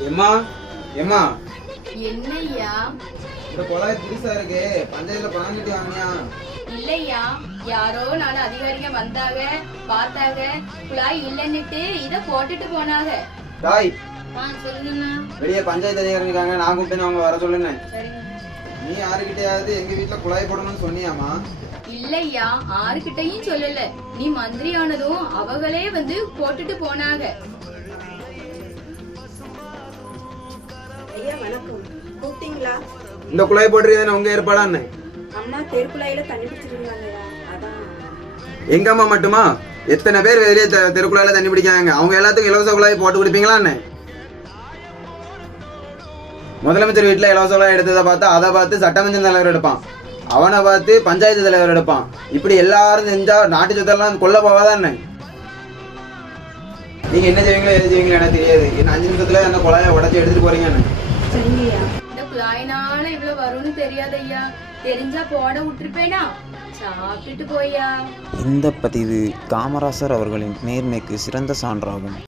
எம்மா எம்மா என்னய்யா? இந்த குழாய் புதுசா இருக்கு. பஞ்சாயத்துல பணம் கட்டி வாங்கியா? இல்லையா? யாரோ நாலு அதிகாரிங்க வந்தாங்க பார்த்தாங்க. குழாய் இல்லன்னுட்டு இத போட்டுட்டு போனாங்க. சொல்லுங்கண்ணா வெளியே பஞ்சாயத்து அதிகாரி இருக்காங்க. நான் கூப்பிட்டு அவங்க வர சொல்லுனேன் சரிங்க நீ யாருக்கிட்டயாவது எங்க வீட்டுல குழாய் போடணும்னு சொன்னியாமா இல்லையா? ஆருக்கிட்டையும் சொல்லல. நீ மந்திரி ஆனதும் அவங்களே வந்து போட்டுட்டு போனாங்க. கூப்பிட்டீங்களா? இந்த குழாய் போட்டுருக்கேன் உங்க ஏற்பாடான்னு அம்மா தெருக்குழாயில தண்ணி பிடிச்சிட்டு இருந்தாங்கய்யா அதான். எங்க அம்மா மட்டுமா? எத்தனை பேர் வெளியே தெருக்குழாயில தண்ணி பிடிக்காங்க அவங்க எல்லாத்துக்கும் இலவச குழாய் போட்டு குடிப்பீங்களான்னு முதலமைச்சர் வீட்டுல இலவச குழாய் எடுத்ததை பார்த்தா அதை பார்த்து சட்டமன்ற தலைவர் எடுப்பான். அவனை பார்த்து பஞ்சாயத்து தலைவர் எடுப்பான். இப்படி எல்லாரும் செஞ்சா நாட்டு சொத்தெல்லாம் கொல்ல போவாதானே நீங்க என்ன செய்வீங்களோ எது செய்வீங்களோ எனக்கு தெரியாது. என்ன அஞ்சு நிமிஷத்துல அந்த குழாயை உடச்சி எடுத்துட்டு போறீங்கன்னு சரிங்கய்யா இந்த குழாயினால இவ்வளவு வரும்னு தெரியாதையா தெரிஞ்சா போட விட்டுருப்பேனா? சாப்பிட்டுட்டு போயா இந்த பதிவு காமராசர் அவர்களின் நேர்மைக்கு சிறந்த சான்றாகும்.